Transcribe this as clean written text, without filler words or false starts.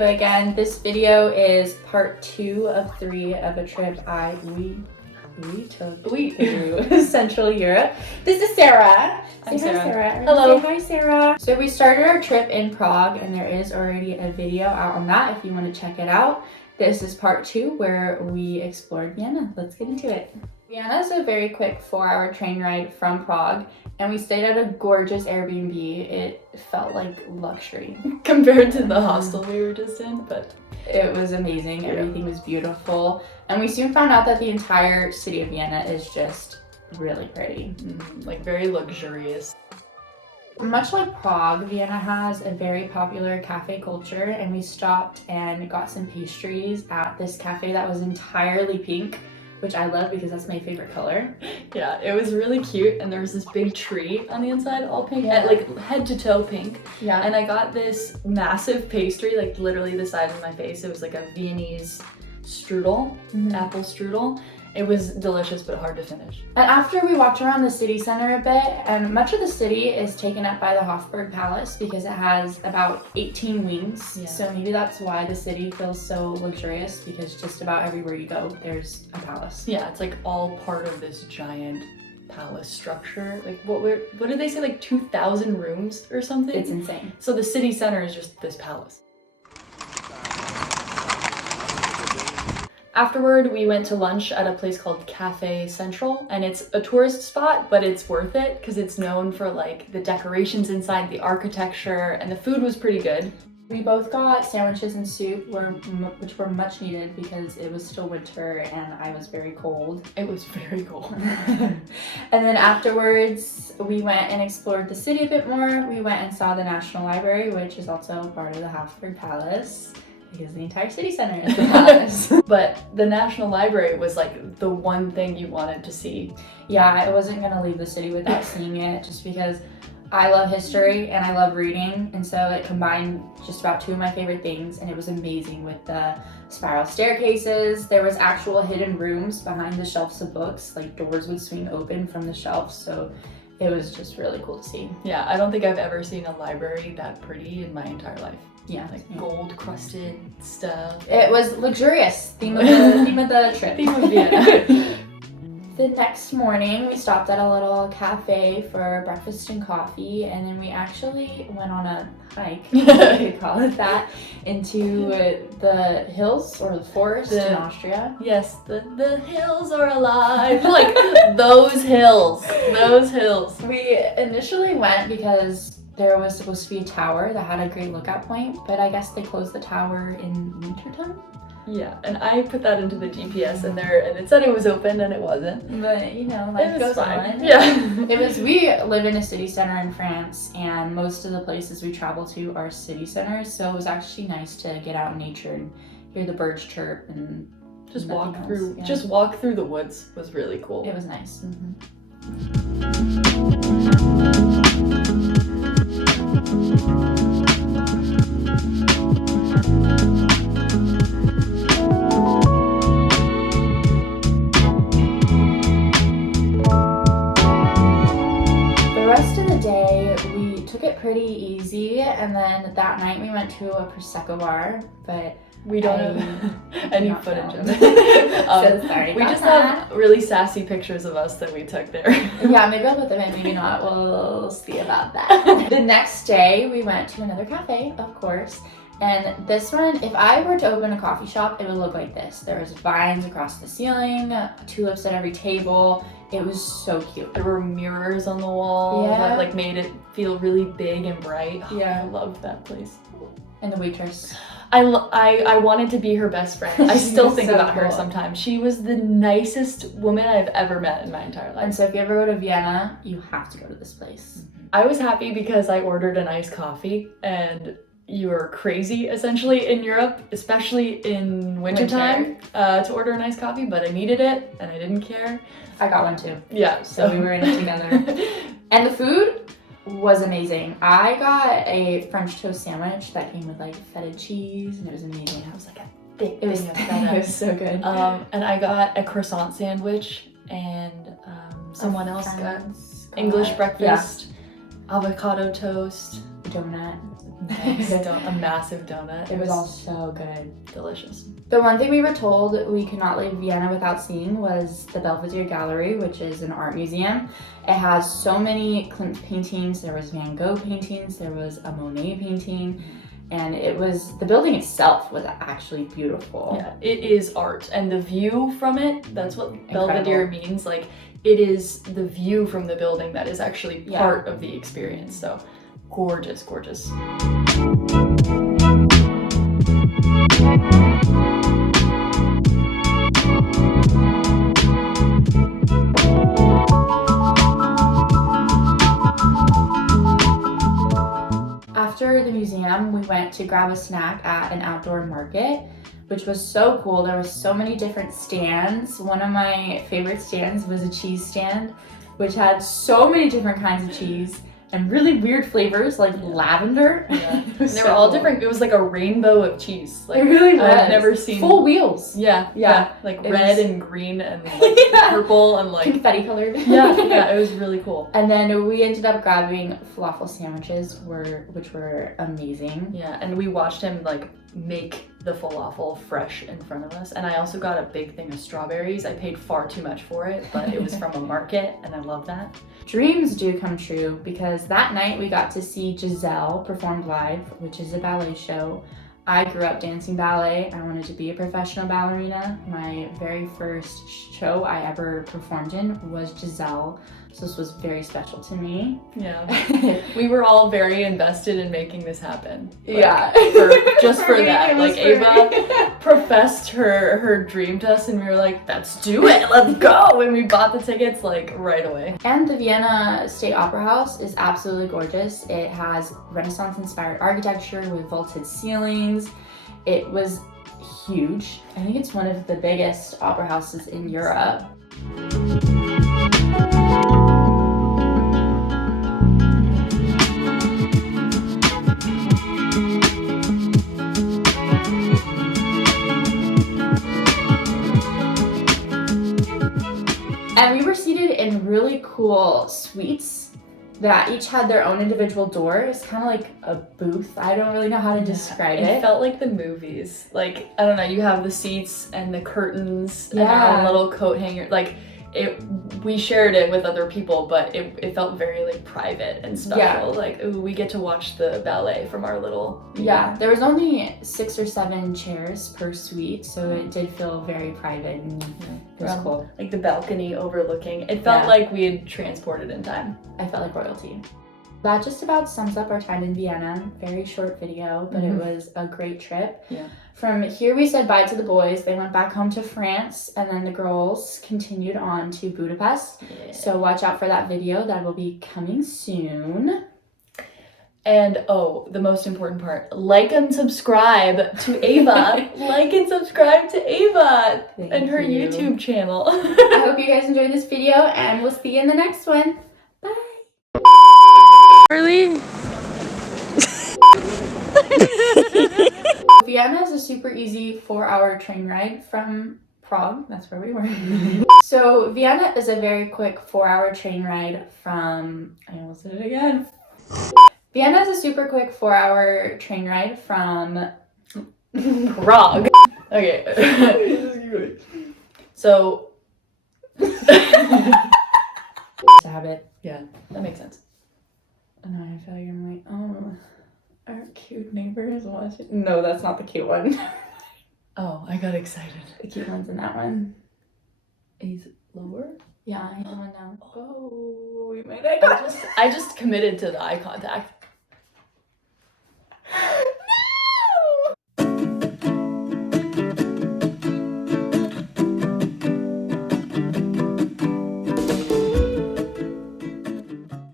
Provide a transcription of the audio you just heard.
but again, this video is part 2 of 3 of a trip we took through Central Europe. This is Sarah. I'm Sarah. Hello. Say hi, Sarah. So we started our trip in Prague, and there is already a video out on that if you want to check it out. This is part 2 where we explored Vienna. Let's get into it. Vienna is a very quick 4-hour train ride from Prague, and we stayed at a gorgeous Airbnb. It felt like luxury compared to the hostel we were just in, but it was amazing. Everything was beautiful, and we soon found out that the entire city of Vienna is just really pretty. Like very luxurious. Much like Prague, Vienna has a very popular cafe culture, and we stopped and got some pastries at this cafe that was entirely pink, which I love because that's my favorite color. Yeah, it was really cute, and there was this big tree on the inside, all pink, like head to toe pink. Yeah. And I got this massive pastry, like literally the size of my face. It was like a Viennese strudel, apple strudel. It was delicious, but hard to finish. And after we walked around the city center a bit, and much of the city is taken up by the Hofburg Palace because it has about 18 wings. Yeah. So maybe that's why the city feels so luxurious, because just about everywhere you go, there's a palace. Yeah, it's like all part of this giant palace structure. Like what did they say, like 2,000 rooms or something? It's insane. So the city center is just this palace. Afterward, we went to lunch at a place called Cafe Central, and it's a tourist spot, but it's worth it because it's known for like the decorations inside, the architecture, and the food was pretty good. We both got sandwiches and soup, which were much needed because it was still winter and I was very cold. It was very cold. And then afterwards, we went and explored the city a bit more. We went and saw the National Library, which is also part of the Hofburg Palace, because the entire city center is the palace. But the National Library was like the one thing you wanted to see. Yeah, I wasn't gonna leave the city without seeing it, just because I love history and I love reading, and so it combined just about 2 of my favorite things, and it was amazing with the spiral staircases. There was actual hidden rooms behind the shelves of books, like doors would swing open from the shelves, so it was just really cool to see. Yeah, I don't think I've ever seen a library that pretty in my entire life. Yeah, like gold crusted stuff. It was luxurious. Theme of the trip. Theme of Vienna. The next morning, we stopped at a little cafe for breakfast and coffee, and then we actually went on a hike, if you could call it that, into the hills or the forest in Austria. Yes, the hills are alive. Like those hills. We initially went because there was supposed to be a tower that had a great lookout point, but I guess they closed the tower in wintertime. Yeah, and I put that into the GPS and it said it was open and it wasn't. But you know, life goes on. Yeah. We live in a city center in France, and most of the places we travel to are city centers, so it was actually nice to get out in nature and hear the birds chirp and just walk through the woods was really cool. It was nice. Pretty easy, and then that night we went to a Prosecco bar, but we don't have any footage of it. So sorry. We just have really sassy pictures of us that we took there. Yeah, maybe I'll put them in, maybe not. We'll see about that. The next day we went to another cafe, of course, and this one, if I were to open a coffee shop, it would look like this. There was vines across the ceiling, tulips at every table. It was so cute. There were mirrors on the wall that like made it feel really big and bright. Yeah, I loved that place. And the waitress. I wanted to be her best friend. I still think about cool. her sometimes. She was the nicest woman I've ever met in my entire life. And so if you ever go to Vienna, you have to go to this place. I was happy because I ordered an iced coffee, and you're crazy essentially in Europe, especially in wintertime, to order an iced coffee, but I needed it and I didn't care. I got one too. Yeah. So we were in it together. And the food was amazing. I got a French toast sandwich that came with like feta cheese, and it was amazing. I was like, it was so good. And I got a croissant sandwich, and someone else got English breakfast, avocado toast, donut. nice a massive donut. It was all so good. Delicious. The one thing we were told we could not leave Vienna without seeing was the Belvedere Gallery, which is an art museum. It has so many Klimt paintings. There was Van Gogh paintings, there was a Monet painting, and the building itself was actually beautiful. Yeah, it is art, and the view from it, that's what Incredible. Belvedere means. Like, it is the view from the building that is actually part of the experience. So gorgeous, gorgeous. After the museum, we went to grab a snack at an outdoor market, which was so cool. There were so many different stands. One of my favorite stands was a cheese stand, which had so many different kinds of cheese and really weird flavors like lavender. Yeah. They were all different. It was like a rainbow of cheese. Like, it really was. I've never seen full wheels. Yeah. Like red and green and like purple and like confetti colored. Yeah, it was really cool. And then we ended up grabbing falafel sandwiches, which were amazing. Yeah, and we watched him like make the falafel fresh in front of us. And I also got a big thing of strawberries. I paid far too much for it, but it was from a market and I love that. Dreams do come true because that night we got to see Giselle perform live, which is a ballet show. I grew up dancing ballet. I wanted to be a professional ballerina. My very first show I ever performed in was Giselle, so this was very special to me. Yeah, we were all very invested in making this happen. Like, just for that. Like, Ava professed her dream to us and we were like, let's do it, let's go! And we bought the tickets like right away. And the Vienna State Opera House is absolutely gorgeous. It has Renaissance-inspired architecture with vaulted ceilings. It was huge. I think it's one of the biggest opera houses in Europe. And we were seated in really cool suites that each had their own individual door. It's kind of like a booth. I don't really know how to describe it. It felt like the movies. Like, I don't know, you have the seats and the curtains and Yeah. our own little coat hanger. Like, we shared it with other people, but it felt very like private and special. Yeah. Like, ooh, we get to watch the ballet from our little... Yeah, there was only 6 or 7 chairs per suite, so it did feel very private and it was cool. Like the balcony overlooking. It felt like we had transported in time. I felt like royalty. That just about sums up our time in Vienna. Very short video, but it was a great trip. Yeah. From here we said bye to the boys. They went back home to France, and then the girls continued on to Budapest. Yeah. So watch out for that video. That will be coming soon. And the most important part, like and subscribe to Ava. Like and subscribe to Ava and her YouTube channel. I hope you guys enjoyed this video, and we'll see you in the next one. Bye. Harley? Vienna is a super easy 4-hour train ride from Prague. That's where we were. So Vienna is a very quick 4-hour train ride from... I almost did it again. Vienna is a super quick 4-hour train ride from Prague. Okay. So... It's a habit. Yeah, that makes sense. And now I feel like I'm like, oh, our cute neighbor is watching. No, that's not the cute one. Oh, I got excited. The cute one's in that one. He's lower? Yeah, he's the one down. Oh, we might I just committed to the eye contact.